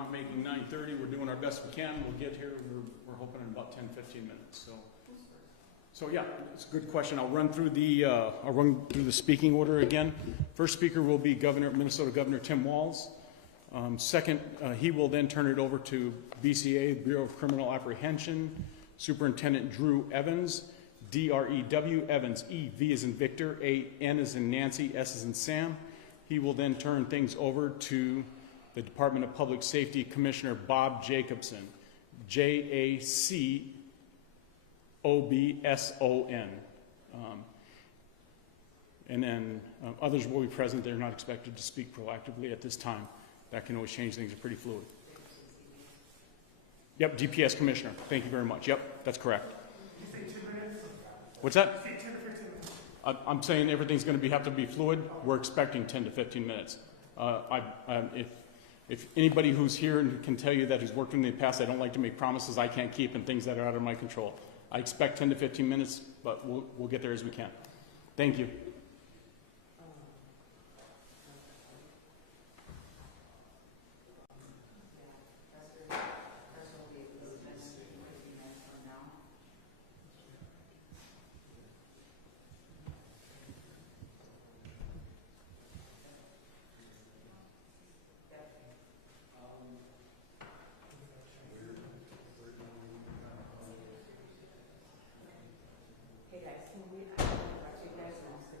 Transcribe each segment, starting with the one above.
not making 9:30. We're doing our best we can. We'll get here. We're hoping in about 10, 15 minutes. So yeah, it's a good question. I'll run through the speaking order again. First speaker will be Minnesota Governor Tim Walz. Second, he will then turn it over to BCA, Bureau of Criminal Apprehension, Superintendent Drew Evans, DREW Evans, E, V as in Victor, A, N as in Nancy, S as in Sam. He will then turn things over to the Department of Public Safety Commissioner Bob Jacobson, JACOBSON. And then others will be present. They're not expected to speak proactively at this time. That can always change things. Are pretty fluid. Yep, DPS Commissioner. Thank you very much. Yep, that's correct. You say 2 minutes? What's that? You say 10 to 15 minutes? I'm saying everything's going to have to be fluid. We're expecting 10 to 15 minutes. If anybody who's here and can tell you that who's worked in the past, I don't like to make promises I can't keep and things that are out of my control. I expect 10 to 15 minutes, but we'll get there as we can. Thank you. Hey guys, can we, I want to you guys, and also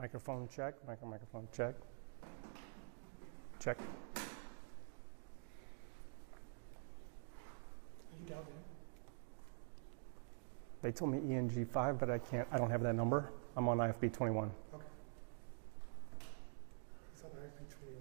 Microphone check, microphone check. Check. Are you dialed in? They told me ENG5, but I don't have that number. I'm on IFB 21. Okay. He's on IP 21.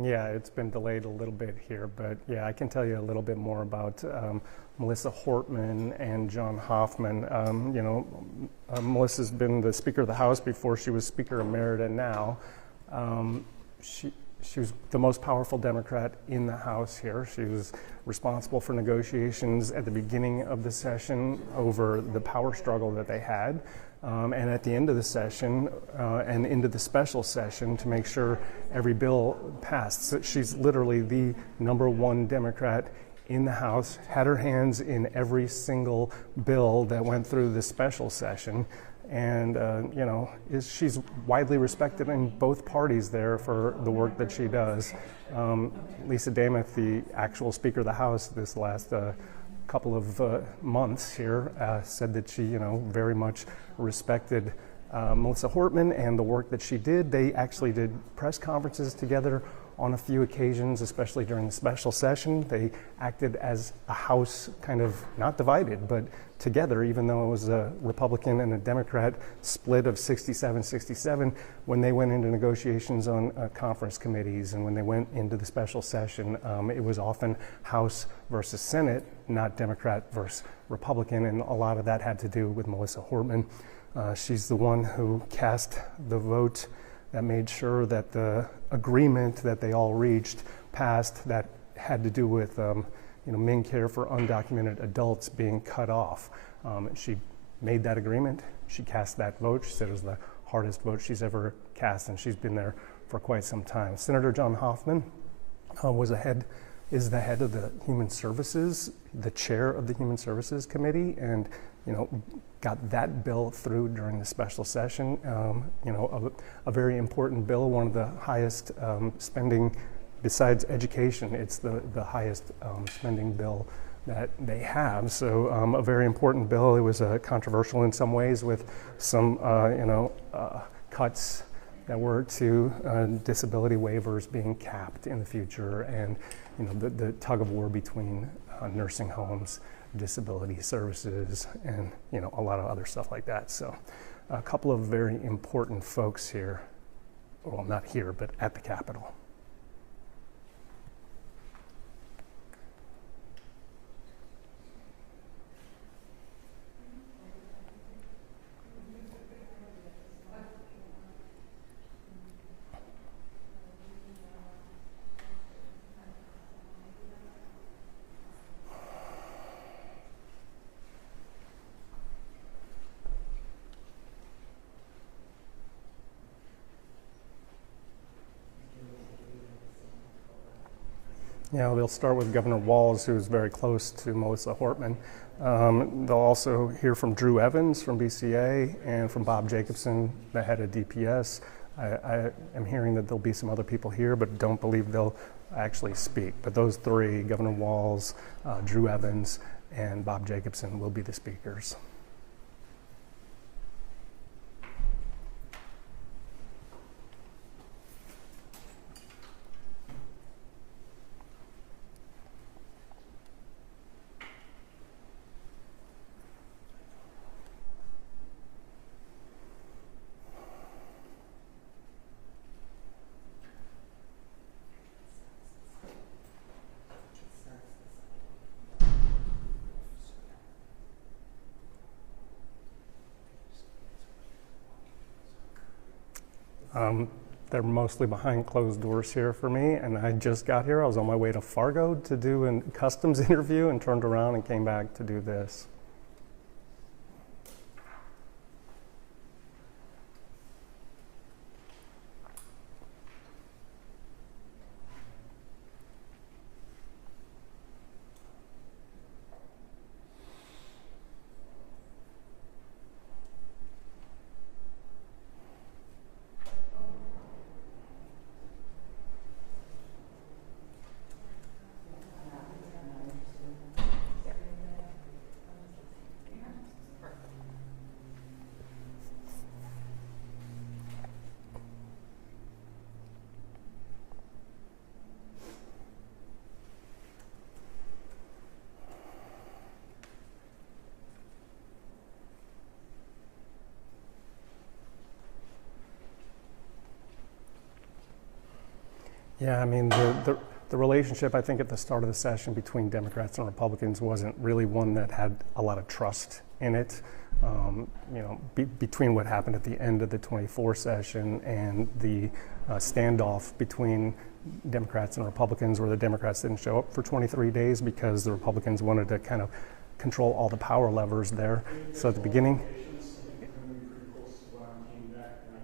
Yeah, it's been delayed a little bit here, but yeah, I can tell you a little bit more about Melissa Hortman and John Hoffman. Melissa's been the Speaker of the House before she was Speaker Emerita now. She was the most powerful Democrat in the House here. She was responsible for negotiations at the beginning of the session over the power struggle that they had. And at the end of the session and into the special session to make sure every bill passed. So she's literally the #1 Democrat in the House, had her hands in every single bill that went through the special session. And, she's widely respected in both parties there for the work that she does. Lisa Dameth, the actual Speaker of the House this last couple of months here, said that she, very much respected Melissa Hortman and the work that she did. They actually did press conferences together on a few occasions, especially during the special session. They acted as a House, kind of not divided, but together, even though it was a Republican and a Democrat split of 67-67, when they went into negotiations on conference committees and when they went into the special session, it was often House versus Senate, not Democrat versus Republican, and a lot of that had to do with Melissa Hortman. She's the one who cast the vote that made sure that the agreement that they all reached passed that had to do with MN care for undocumented adults being cut off. She made that agreement. She cast that vote. She said it was the hardest vote she's ever cast, and she's been there for quite some time. Senator John Hoffman is the head of the Human Services, the chair of the Human Services Committee, and got that bill through during the special session. A very important bill, one of the highest spending. Besides education, it's the highest spending bill that they have. So a very important bill. It was controversial in some ways with some cuts that were to disability waivers being capped in the future, and the tug of war between nursing homes, disability services, and a lot of other stuff like that. So a couple of very important folks here, well, not here, but at the Capitol. Yeah, they'll start with Governor Walz, who's very close to Melissa Hortman. They'll also hear from Drew Evans from BCA and from Bob Jacobson, the head of DPS. I am hearing that there'll be some other people here, but don't believe they'll actually speak. But those three, Governor Walz, Drew Evans, and Bob Jacobson, will be the speakers. They're mostly behind closed doors here for me, and I just got here. I was on my way to Fargo to do a customs interview and turned around and came back to do this. Yeah, I mean, the relationship, I think, at the start of the session between Democrats and Republicans wasn't really one that had a lot of trust in it. Between what happened at the end of the 24 session and the standoff between Democrats and Republicans, where the Democrats didn't show up for 23 days because the Republicans wanted to kind of control all the power levers there. So at the beginning,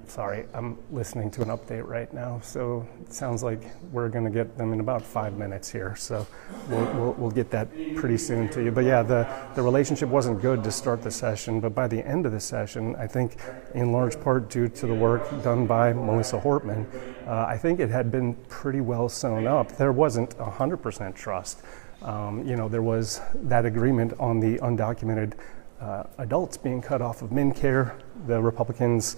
sorry, I'm listening to an update right now, so it sounds like we're going to get them in about 5 minutes here. So we'll get that pretty soon to you. But yeah, the relationship wasn't good to start the session, but by the end of the session, I think in large part due to the work done by Melissa Hortman, I think it had been pretty well sewn up. There wasn't 100% trust. There was that agreement on the undocumented adults being cut off of MinCare. The Republicans,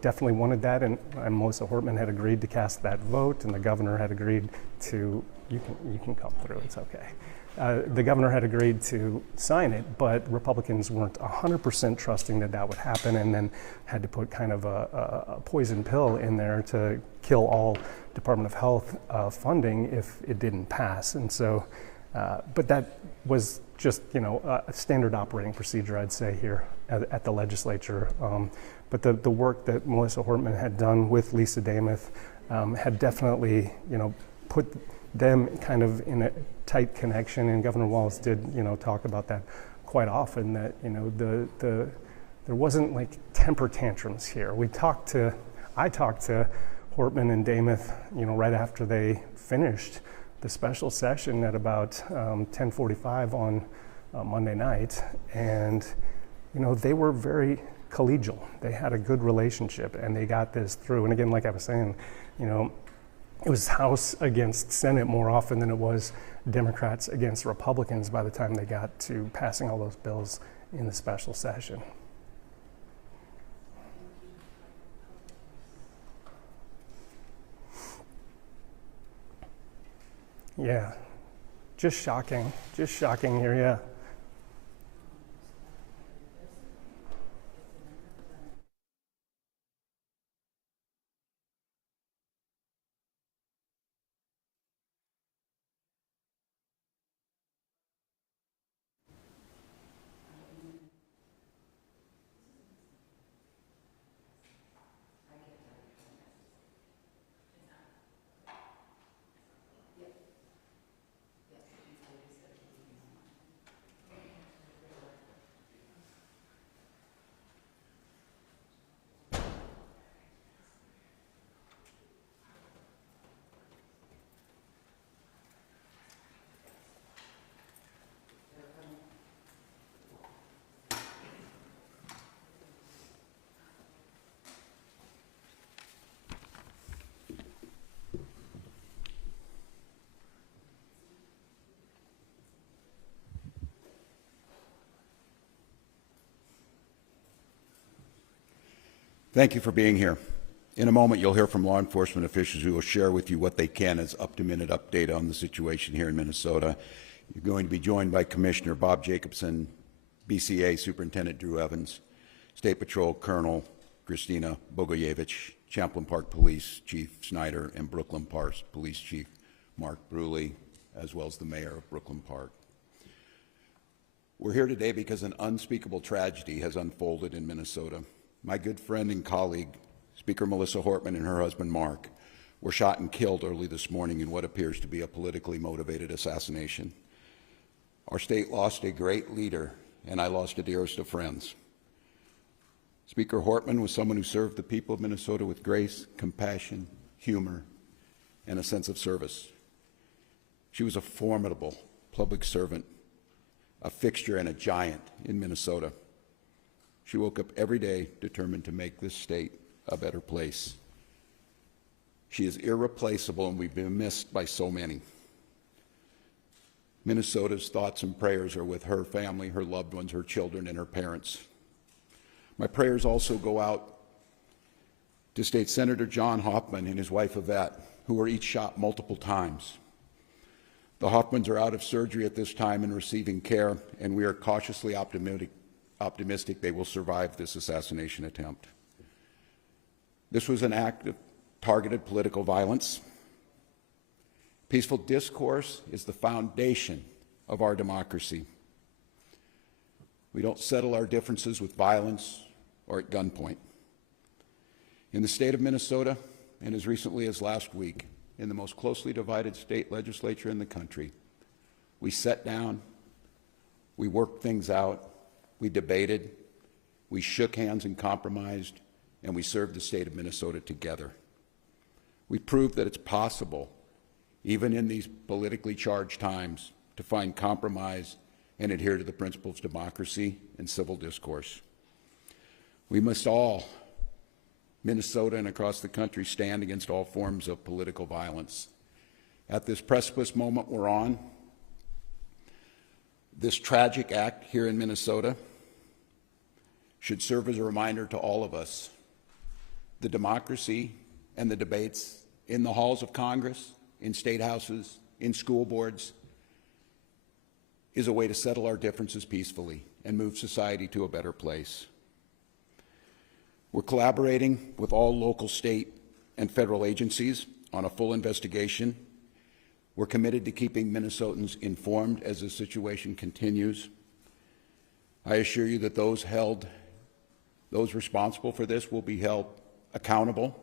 definitely wanted that, and Melissa Hortman had agreed to cast that vote, and the governor had agreed to, you can come through, it's okay. The governor had agreed to sign it, but Republicans weren't 100% trusting that would happen, and then had to put kind of a poison pill in there to kill all Department of Health funding if it didn't pass. And so, but that was just, a standard operating procedure, I'd say, here at the legislature. But the work that Melissa Hortman had done with Lisa Damuth had definitely, put them kind of in a tight connection. And Governor Walz did, talk about that quite often, that, there wasn't like temper tantrums here. I talked to Hortman and Damuth, right after they finished the special session at about 10:45 on Monday night, and they were very collegial. They had a good relationship, and they got this through. And again, like I was saying, it was House against Senate more often than it was Democrats against Republicans by the time they got to passing all those bills in the special session. Yeah, just shocking here, yeah. Thank you for being here. In a moment, you'll hear from law enforcement officials who will share with you what they can as up-to-minute update on the situation here in Minnesota. You're going to be joined by Commissioner Bob Jacobson, BCA Superintendent Drew Evans, State Patrol Colonel Christina Bogoyevich, Champlin Park Police Chief Snyder, and Brooklyn Park Police Chief Mark Bruley, as well as the Mayor of Brooklyn Park. We're here today because an unspeakable tragedy has unfolded in Minnesota. My good friend and colleague, Speaker Melissa Hortman, and her husband Mark were shot and killed early this morning in what appears to be a politically motivated assassination. Our state lost a great leader, and I lost a dearest of friends. Speaker Hortman was someone who served the people of Minnesota with grace, compassion, humor, and a sense of service. She was a formidable public servant, a fixture and a giant in Minnesota. She woke up every day determined to make this state a better place. She is irreplaceable, and we've been missed by so many. Minnesota's thoughts and prayers are with her family, her loved ones, her children, and her parents. My prayers also go out to State Senator John Hoffman and his wife Yvette, who were each shot multiple times. The Hoffmans are out of surgery at this time and receiving care, and we are cautiously optimistic they will survive this assassination attempt. This was an act of targeted political violence. Peaceful discourse is the foundation of our democracy. We don't settle our differences with violence or at gunpoint. In the state of Minnesota, and as recently as last week, in the most closely divided state legislature in the country, we sat down, we worked things out, we debated, we shook hands and compromised, and we served the state of Minnesota together. We proved that it's possible, even in these politically charged times, to find compromise and adhere to the principles of democracy and civil discourse. We must all, Minnesota and across the country, stand against all forms of political violence. At this precipice moment we're on, this tragic act here in Minnesota should serve as a reminder to all of us. The democracy and the debates in the halls of Congress, in state houses, in school boards, is a way to settle our differences peacefully and move society to a better place. We're collaborating with all local, state, and federal agencies on a full investigation. We're committed to keeping Minnesotans informed as the situation continues. I assure you that those responsible for this will be held accountable,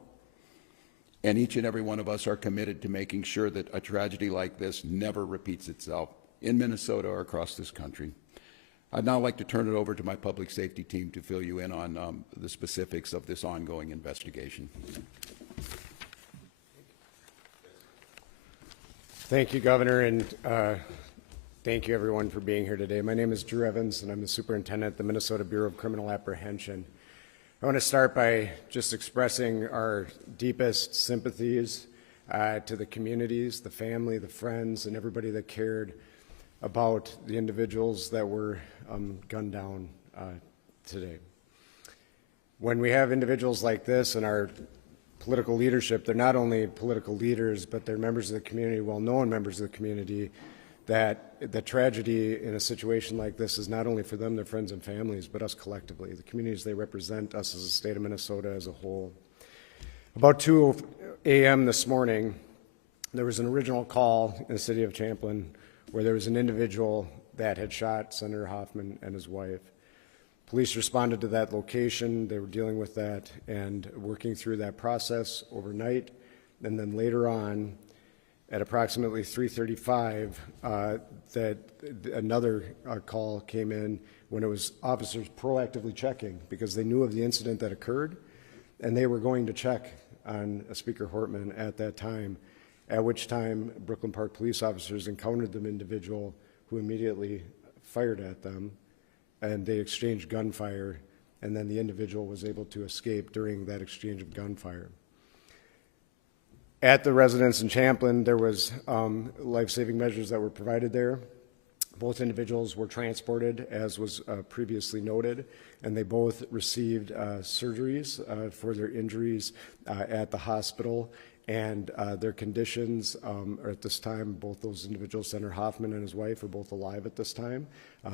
and each and every one of us are committed to making sure that a tragedy like this never repeats itself in Minnesota or across this country. I'd now like to turn it over to my public safety team to fill you in on the specifics of this ongoing investigation. Thank you, Governor, and thank you, everyone, for being here today. My name is Drew Evans, and I'm the superintendent at the Minnesota Bureau of Criminal Apprehension. I want to start by just expressing our deepest sympathies to the communities, the family, the friends, and everybody that cared about the individuals that were gunned down today. When we have individuals like this in our political leadership, they're not only political leaders, but they're members of the community, well-known members of the community, that the tragedy in a situation like this is not only for them, their friends and families, but us collectively, the communities they represent, us as a state of Minnesota as a whole. About 2 a.m. this morning, there was an original call in the city of Champlin where there was an individual that had shot Senator Hoffman and his wife. Police responded to that location. They were dealing with that and working through that process overnight. And then later on, at approximately 3:35, that another call came in when it was officers proactively checking because they knew of the incident that occurred, and they were going to check on Speaker Hortman at that time, at which time Brooklyn Park police officers encountered the individual who immediately fired at them, and they exchanged gunfire, and then the individual was able to escape during that exchange of gunfire. At the residence in Champlin, there was life-saving measures that were provided there. Both individuals were transported, as was previously noted, and they both received surgeries for their injuries at the hospital, and their conditions are at this time, both those individuals, Senator Hoffman and his wife, are both alive at this time,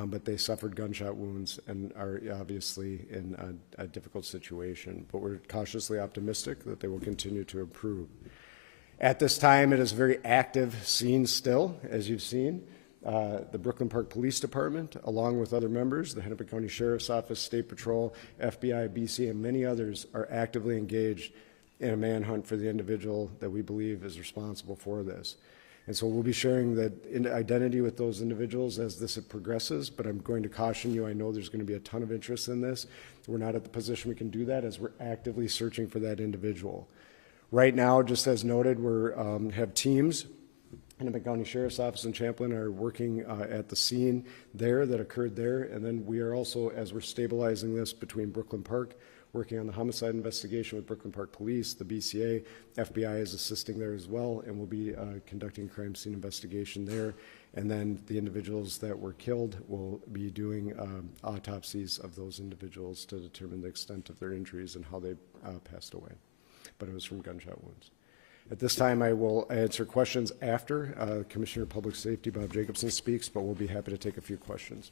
but they suffered gunshot wounds and are obviously in a difficult situation. But we're cautiously optimistic that they will continue to improve. At this time, it is a very active scene still, as you've seen. The Brooklyn Park Police Department, along with other members, the Hennepin County Sheriff's Office, State Patrol, FBI, BC, and many others are actively engaged in a manhunt for the individual that we believe is responsible for this. And so we'll be sharing the identity with those individuals as this progresses, but I'm going to caution you, I know there's going to be a ton of interest in this. We're not at the position we can do that as we're actively searching for that individual. Right now, just as noted, we have teams. Hennepin County Sheriff's Office in Champlin are working at the scene there that occurred there. And then we are also, as we're stabilizing this between Brooklyn Park, working on the homicide investigation with Brooklyn Park Police, the BCA, FBI is assisting there as well, and we'll be conducting a crime scene investigation there. And then the individuals that were killed will be doing autopsies of those individuals to determine the extent of their injuries and how they passed away. But it was from gunshot wounds. At this time, I will answer questions after Commissioner of Public Safety Bob Jacobson speaks, but we'll be happy to take a few questions.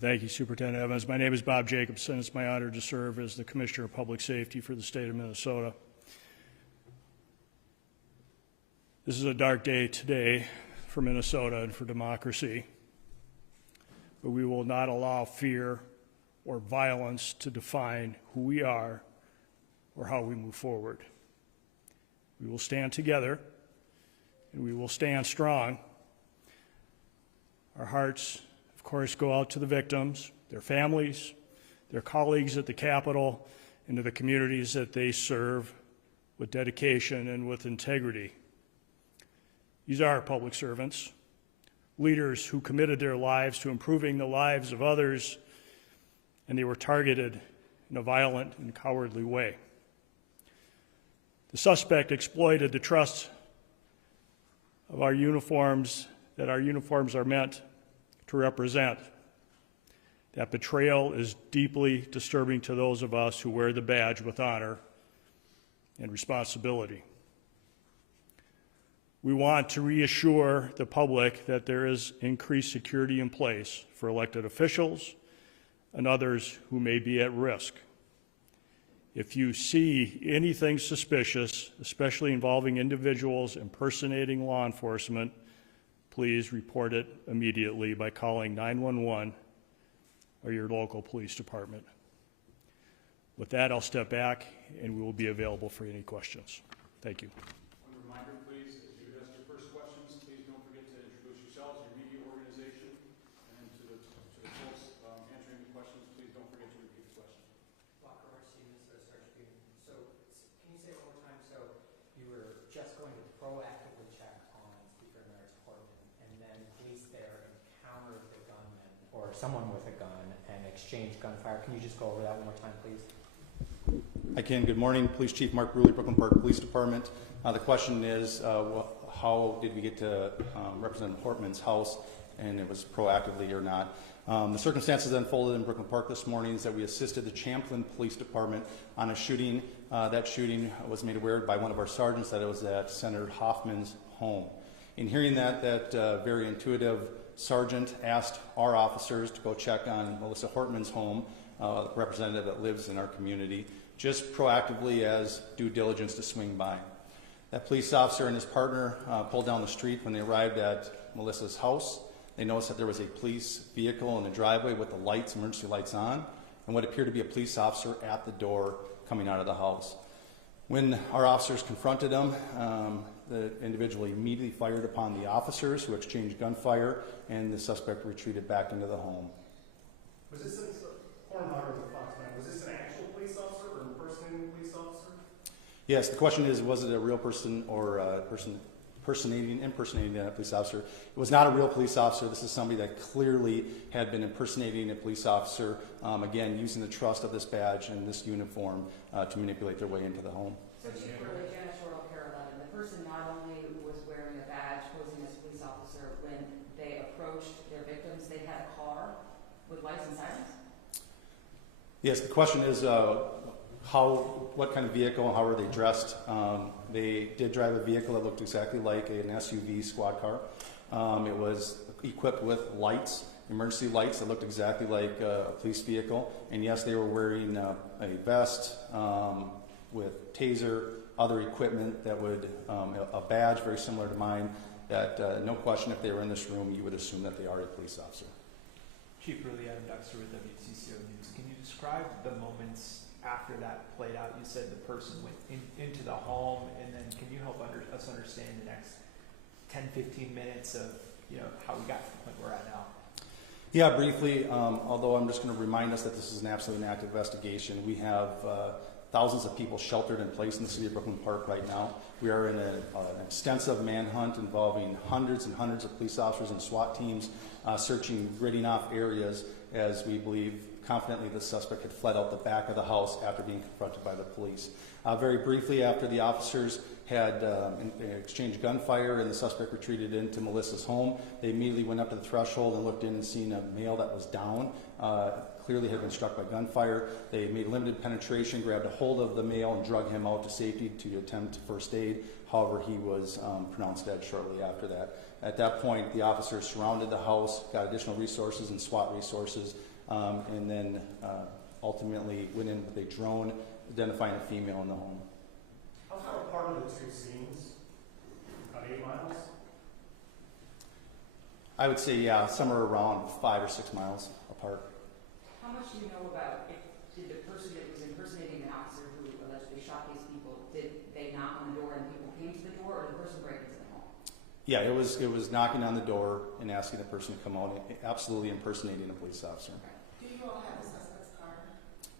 Thank you, Superintendent Evans. My name is Bob Jacobson. It's my honor to serve as the Commissioner of Public Safety for the state of Minnesota. This is a dark day today for Minnesota and for democracy, but we will not allow fear or violence to define who we are or how we move forward. We will stand together and we will stand strong. Our hearts, of course, go out to the victims, their families, their colleagues at the Capitol, and to the communities that they serve with dedication and with integrity. These are public servants, leaders who committed their lives to improving the lives of others, and they were targeted in a violent and cowardly way. The suspect exploited the trust of our uniforms, that our uniforms are meant to represent. That betrayal is deeply disturbing to those of us who wear the badge with honor and responsibility. We want to reassure the public that there is increased security in place for elected officials and others who may be at risk. If you see anything suspicious, especially involving individuals impersonating law enforcement, please report it immediately by calling 911 or your local police department. With that, I'll step back and we will be available for any questions. Thank you. One reminder, please, as you ask your first questions, please don't forget to introduce yourselves, your media organization, and to the folks answering the questions, please don't forget to repeat the question. So can you say one more time? So you were just going to proactively check on Speaker Emeritus Hortman, and then police there encountered the gunman or someone with a gun and exchanged gunfire. Can you just go over that one more time, please? I can. Good morning, Police Chief Mark Bruley, Brooklyn Park Police Department. The question is, how did we get to Representative Hortman's house, and it was proactively or not? The circumstances unfolded in Brooklyn Park this morning is that we assisted the Champlin Police Department on a shooting. That shooting was made aware by one of our sergeants that it was at Senator Hoffman's home. In hearing that very intuitive sergeant asked our officers to go check on Melissa Hortman's home, the representative that lives in our community, just proactively as due diligence to swing by. That police officer and his partner pulled down the street. When they arrived at Melissa's house, they noticed that there was a police vehicle in the driveway with the lights, emergency lights on, and what appeared to be a police officer at the door coming out of the house. When our officers confronted him, the individual immediately fired upon the officers, who exchanged gunfire, and the suspect retreated back into the home. Was this was this an actual police officer or impersonating a police officer? Yes, the question is, was it a real person or a person impersonating a police officer? It was not a real police officer. This is somebody that clearly had been impersonating a police officer, again, using the trust of this badge and this uniform to manipulate their way into the home. So Chief Bruley, janitorial Care 11, the person not only was wearing a badge posing as a police officer, when they approached their victims, they had a car with lights and sirens? Yes, the question is what kind of vehicle and how were they dressed? They did drive a vehicle that looked exactly like an SUV squad car. It was equipped with lights, emergency lights that looked exactly like a police vehicle. And yes, they were wearing a vest with taser, other equipment that would, a badge very similar to mine, that no question, if they were in this room, you would assume that they are a police officer. Chief Bruley, Adam Duxter with WCCO News. Can you describe the moments after that played out? You said the person went into the home, and then can you help us understand the next 10-15 minutes of how we got to the point we're at now? Yeah, briefly, although I'm just going to remind us that this is an absolutely active investigation. We have thousands of people sheltered in place in the city of Brooklyn Park right now. We are in an extensive manhunt involving hundreds and hundreds of police officers and SWAT teams searching, gridding off areas as we believe confidently the suspect had fled out the back of the house after being confronted by the police. Very briefly, after the officers had exchanged gunfire and the suspect retreated into Melissa's home, they immediately went up to the threshold and looked in and seen a male that was down, clearly had been struck by gunfire. They made limited penetration, grabbed a hold of the male and drug him out to safety to attempt first aid. However, he was pronounced dead shortly after that. At that point, the officers surrounded the house, got additional resources and SWAT resources, and then ultimately went in with a drone identifying a female in the home. How far apart are the two scenes? About 8 miles? I would say, yeah, somewhere around 5 or 6 miles apart. How much do you know about did the person that was impersonating the officer who allegedly shot these people, did they knock on the door and people came to the door, or the person break into the home? Yeah, it was knocking on the door and asking the person to come out, absolutely impersonating a police officer. Do you all have the suspect's car?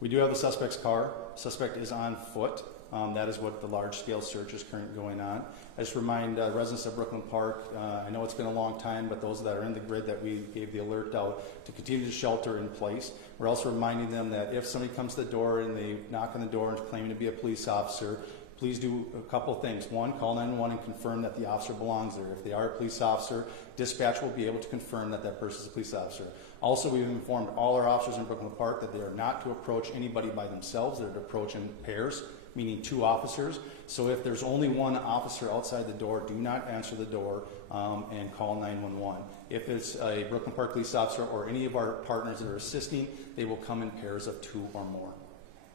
We do have the suspect's car. Suspect is on foot. That is what the large-scale search is currently going on. I just remind residents of Brooklyn Park, I know it's been a long time, but those that are in the grid that we gave the alert out to continue to shelter in place. We're also reminding them that if somebody comes to the door and they knock on the door and claiming to be a police officer, please do a couple of things. One, call 911 and confirm that the officer belongs there. If they are a police officer, dispatch will be able to confirm that that person is a police officer. Also, we've informed all our officers in Brooklyn Park that they are not to approach anybody by themselves. They're to approach in pairs, meaning 2 officers. So if there's only 1 officer outside the door, do not answer the door and call 911. If it's a Brooklyn Park police officer or any of our partners that are assisting, they will come in pairs of 2 or more.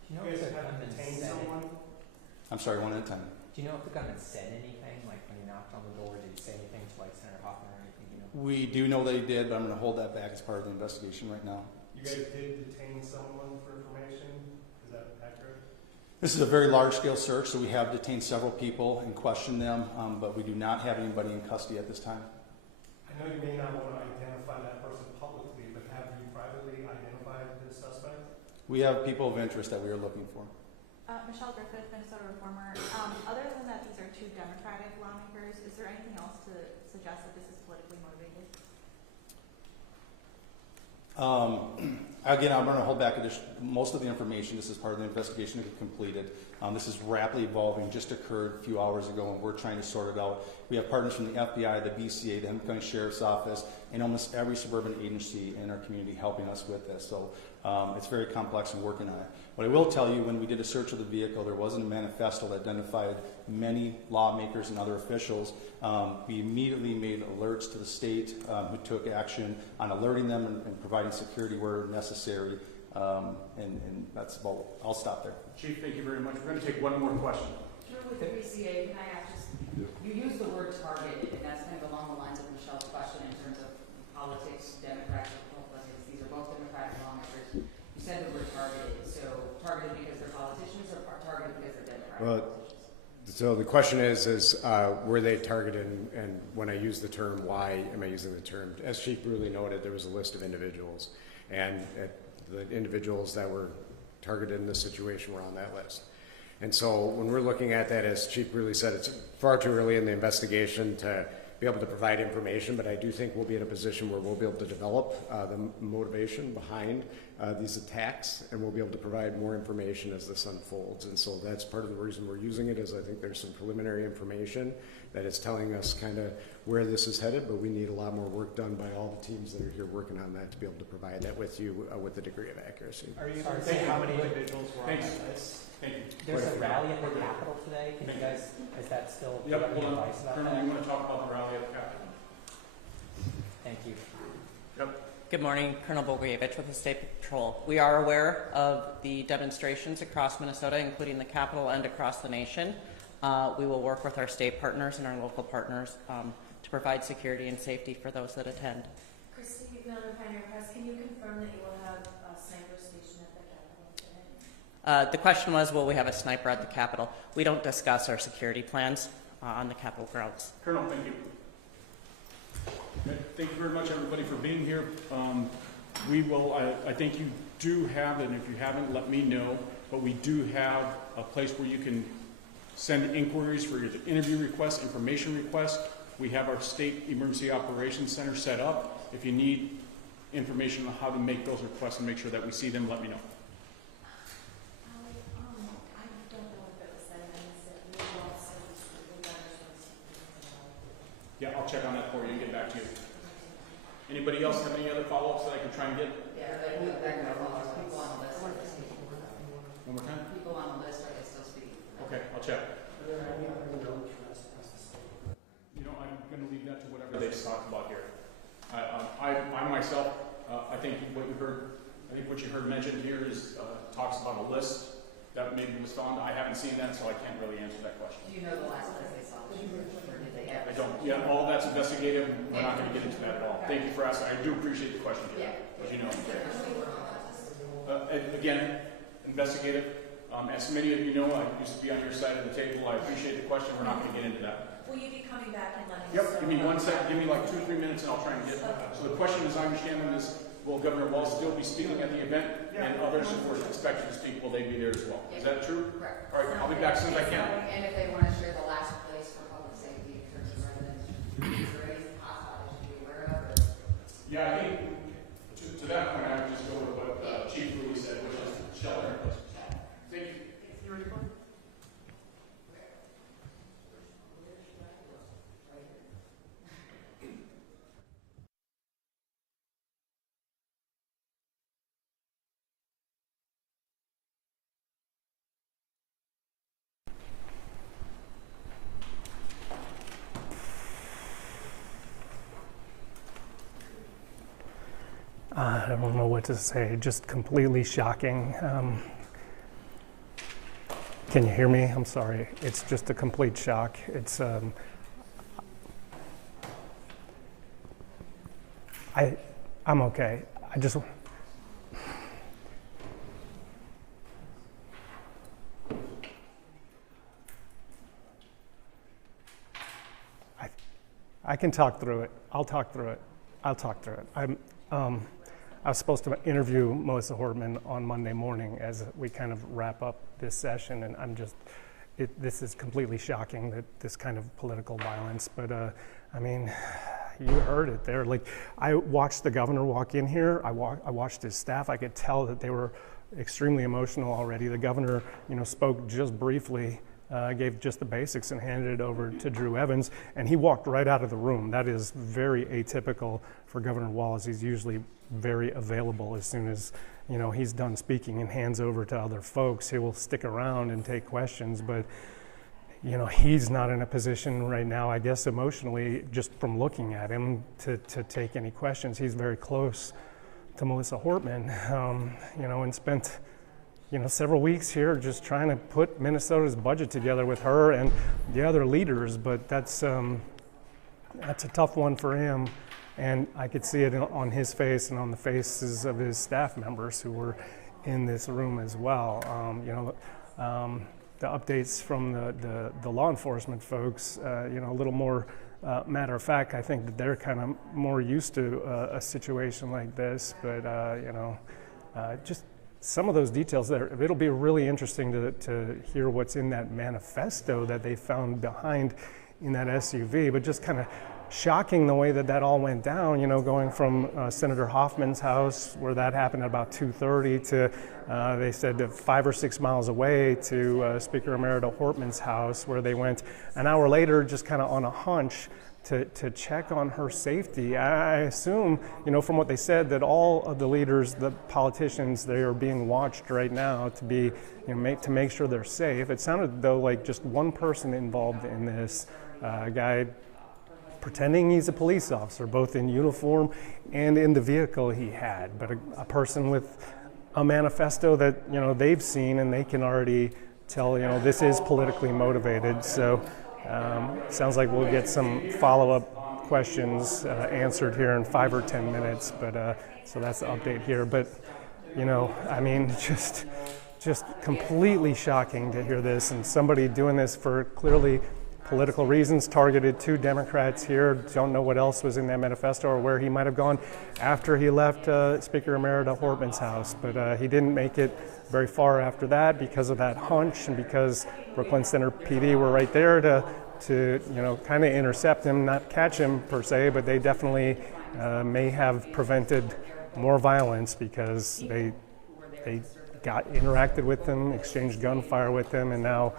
Do you know if the gunman said someone? I'm sorry, 1 at a time. Do you know if the gunman said anything, like when he knocked on the door? Did he say anything to like Senator Hoffman or anything? You know? We do know that he did, but I'm going to hold that back as part of the investigation right now. You guys did detain someone for information? Is that accurate? This is a very large-scale search, so we have detained several people and questioned them, but we do not have anybody in custody at this time. I know you may not want to identify that person publicly, but have you privately identified the suspect? We have people of interest that we are looking for. Michelle Griffith, Minnesota Reformer. Other than that, these are 2 Democratic lawmakers. Is there anything else to suggest that this is politically motivated? Again, I'm going to hold back most of the information. This is part of the investigation to be completed. This is rapidly evolving, just occurred a few hours ago, and we're trying to sort it out. We have partners from the FBI, the BCA, the Hamilton County Sheriff's Office, and almost every suburban agency in our community helping us with this. So it's very complex and working on it. What I will tell you, when we did a search of the vehicle, there wasn't a manifesto that identified many lawmakers and other officials. We immediately made alerts to the state who took action on alerting them and providing security where necessary. And that's about, I'll stop there. Chief, thank you very much. We're going to take one more question. Sure, with the BCA, can I ask you use the word target, and that's kind of along the lines of Michelle's question in terms of politics, Democrats, Republicans. These are both Democratic lawmakers. You said the word targeted. So targeted because they're politicians, or targeted because they're Democratic politicians? So the question is were they targeted, and when I use the term, why am I using the term? As Chief Bruley noted, there was a list of individuals, and the individuals that were targeted in this situation were on that list. And so when we're looking at that, as Chief Bruley said, it's far too early in the investigation to be able to provide information, but I do think we'll be in a position where we'll be able to develop the motivation behind these attacks, and we'll be able to provide more information as this unfolds. And so that's part of the reason we're using it, is I think there's some preliminary information that is telling us kind of where this is headed, but we need a lot more work done by all the teams that are here working on that to be able to provide that with you with a degree of accuracy. Are you able to say how many individuals were on that list? Thank you. There's a rally at the Capitol today. Can you guys, is that still Yep, any hold on. advice about Colonel, that? you want to talk about the rally at the Capitol? Thank you. Yep. Good morning, Colonel Bogievich with the State Patrol. We are aware of the demonstrations across Minnesota, including the Capitol and across the nation. We will work with our state partners and our local partners to provide security and safety for those that attend. Christy, you've known of Pioneer Press. Can you confirm that you will have a sniper station at the Capitol today? The question was, will we have a sniper at the Capitol? We don't discuss our security plans on the Capitol grounds. Colonel, thank you. Okay, thank you very much, everybody, for being here. We will, I think you do have, and if you haven't, let me know, but we do have a place where you can send inquiries for either interview requests, information requests. We have our State Emergency Operations Center set up. If you need information on how to make those requests and make sure that we see them, let me know. I don't know if it was said, I missed it. We will also the letters from Yeah, I'll check on that for you and get back to you. Anybody else have any other follow-ups that I can try and get? Yeah, but people on the list. One more time? People on the list, are they still speaking? Okay, I'll check. You know, I'm going to leave that to whatever they talk about here. I myself, I think what you heard was found. I haven't seen that, so I can't really answer that question. Do you know the last place they saw the shooter, or did they ever? I don't. Yeah, all that's investigative. We're not going to get into that at all. Thank you for asking. I do appreciate the question, as you know. Again, investigative. As many of you know, I used to be on your side of the table. I appreciate the question. We're not going to get into that. Will you be coming back and letting us Yep. Give me 1 second. Give me like 2 or 3 minutes, and I'll try and get. So the question, as I understand it, is: will Governor Walz still be speaking at the event, and others who were expected to speak, will they be there as well? Is that true? Correct. All right. I'll be back as soon as I can. And if they want to share the last place for public safety in terms of residents, is there anything hostile they should be aware of? Or? Yeah, I think to that point, I would just go with what Chief Rudy said, which is shelter in place. Thank you. I don't know what to say, just completely shocking. Can you hear me? I'm sorry. It's just a complete shock. It's I'm okay. I can talk through it. I'll talk through it. I was supposed to interview Melissa Hortman on Monday morning as we kind of wrap up this session, and this is completely shocking, that this kind of political violence. But I mean, you heard it there. Like, I watched the governor walk in here. I watched his staff. I could tell that they were extremely emotional already. The governor, spoke just briefly, gave just the basics and handed it over to Drew Evans, and he walked right out of the room. That is very atypical for Governor Walz. He's usually very available as soon as he's done speaking and hands over to other folks. He will stick around and take questions, but he's not in a position right now, I guess emotionally, just from looking at him, to take any questions. He's very close to Melissa Hortman, and spent several weeks here just trying to put Minnesota's budget together with her and the other leaders, but that's a tough one for him. And I could see it on his face and on the faces of his staff members who were in this room as well. The updates from the law enforcement folks, a little more matter of fact. I think that they're kind of more used to a situation like this, but just some of those details there. It'll be really interesting to hear what's in that manifesto that they found behind in that SUV, but just kind of shocking the way that all went down, going from Senator Hoffman's house, where that happened at about 2:30, to they said 5 or 6 miles away, to Speaker Emerita Hortman's house, where they went an hour later just kind of on a hunch to check on her safety. I assume, from what they said, that all of the leaders, the politicians, they are being watched right now to be, to make sure they're safe. It sounded though like just one person involved in this, a guy pretending he's a police officer, both in uniform and in the vehicle he had, but a person with a manifesto that they've seen, and they can already tell this is politically motivated. So sounds like we'll get some follow-up questions answered here in 5 or 10 minutes. But so that's the update here. But I mean, just completely shocking to hear this, and somebody doing this for clearly political reasons, targeted 2 Democrats here. Don't know what else was in that manifesto or where he might have gone after he left Speaker Emerita Hortman's house. But he didn't make it very far after that because of that hunch, and because Brooklyn Center PD were right there to kind of intercept him, not catch him per se, but they definitely may have prevented more violence, because they interacted with him, exchanged gunfire with him, and now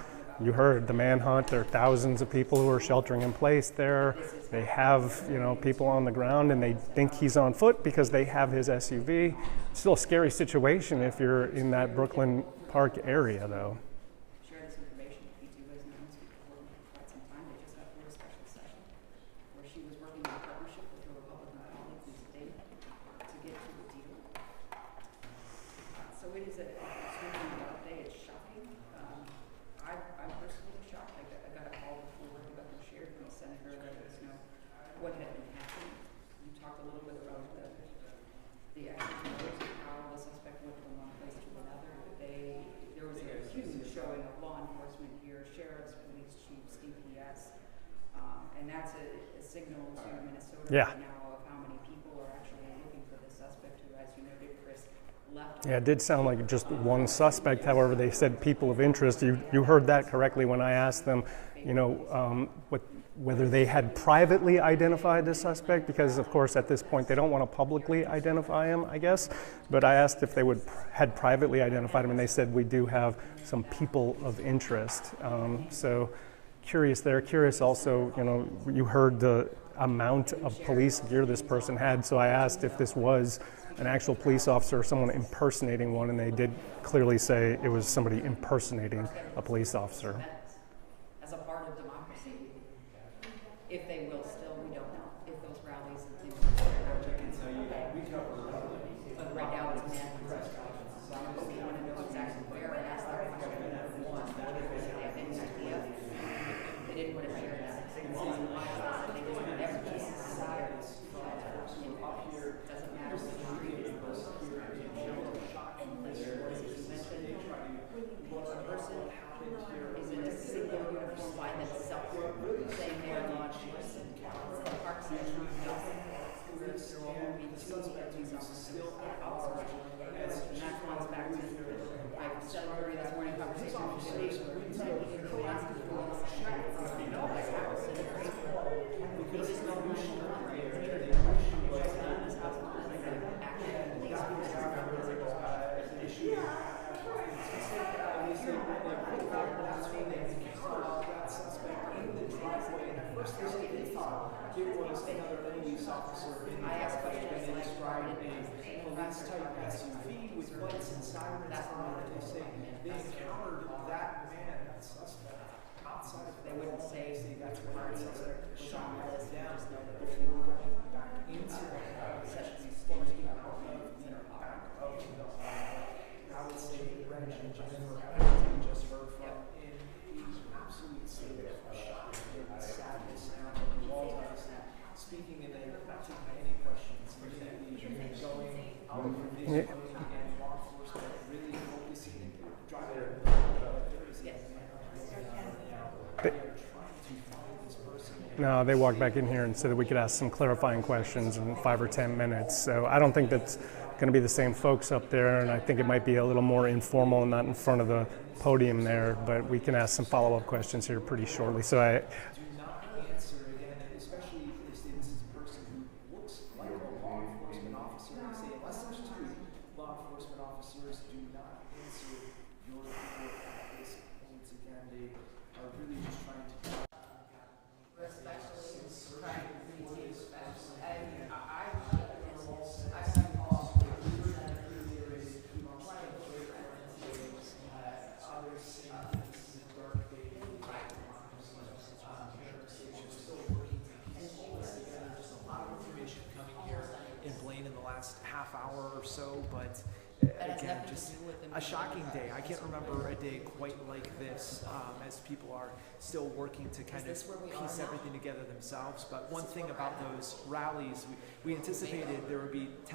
you heard the manhunt. There are thousands of people who are sheltering in place there. They have, people on the ground, and they think he's on foot because they have his SUV. It's still a scary situation if you're in that Brooklyn Park area, though. Share this information with you as known Speaker Hortman for quite some time. They just got through a special session where she was working in partnership with her Republican colleagues in the state to get to the deal. So it is an extremely dark day. It's shocking. the expertise of how the suspect went from one place to another. There was a huge showing of law enforcement here, sheriffs, police chiefs, DPS, and that's a signal to Minnesota Yeah. right now of how many people are actually looking for the suspect who, as you noted, Chris, left. Yeah, it did sound like just one suspect. However, they said people of interest. You heard that correctly when I asked them, whether they had privately identified the suspect, because of course at this point they don't want to publicly identify him, I guess. But I asked if they had privately identified him, and they said we do have some people of interest. So curious there. Curious also, you heard the amount of police gear this person had. So I asked if this was an actual police officer or someone impersonating one, and they did clearly say it was somebody impersonating a police officer. As a part of democracy, if they will still, we don't know. If those rallies and things are but right now it's a man who's but we want to know exactly where and ask that question. One, because they have any idea. They didn't want to share that. They just never just decide. Doesn't matter which street is the most and as you mentioned, the person is in a single uniform by themselves, saying they are law enforcement. The park station there will only be two police officers outside. And that comes back to, I've said during this morning conversation with the neighbor, who asked the police, you know this house in the grade. We just know who she was. I asked questions like police type SUV with lights and sirens on it. They encountered that man, that suspect, outside of. They wouldn't say that's where the suspect was shot down. If you were going back into the session, former speaker Hoffman, back of the I would say Brendan Jennifer, we just heard from in absolute state of shock and sadness now on the wall speaking, and they not taking any questions, immediately going out of this room, and law enforcement really focusing and driving No, they walked back in here and said that we could ask some clarifying questions in 5 or 10 minutes. So I don't think that's going to be the same folks up there, and I think it might be a little more informal and not in front of the podium there, but we can ask some follow-up questions here pretty shortly. So I Do not answer again, especially if this is a person who looks like a law enforcement officer. I say, unless there's two law enforcement officers, do not answer your report at this point. Again, they are really just trying to. But again, just a shocking day. I can't remember a day quite like this, as people are still working to kind of piece everything together themselves. But one thing about those rallies, we anticipated there would be 10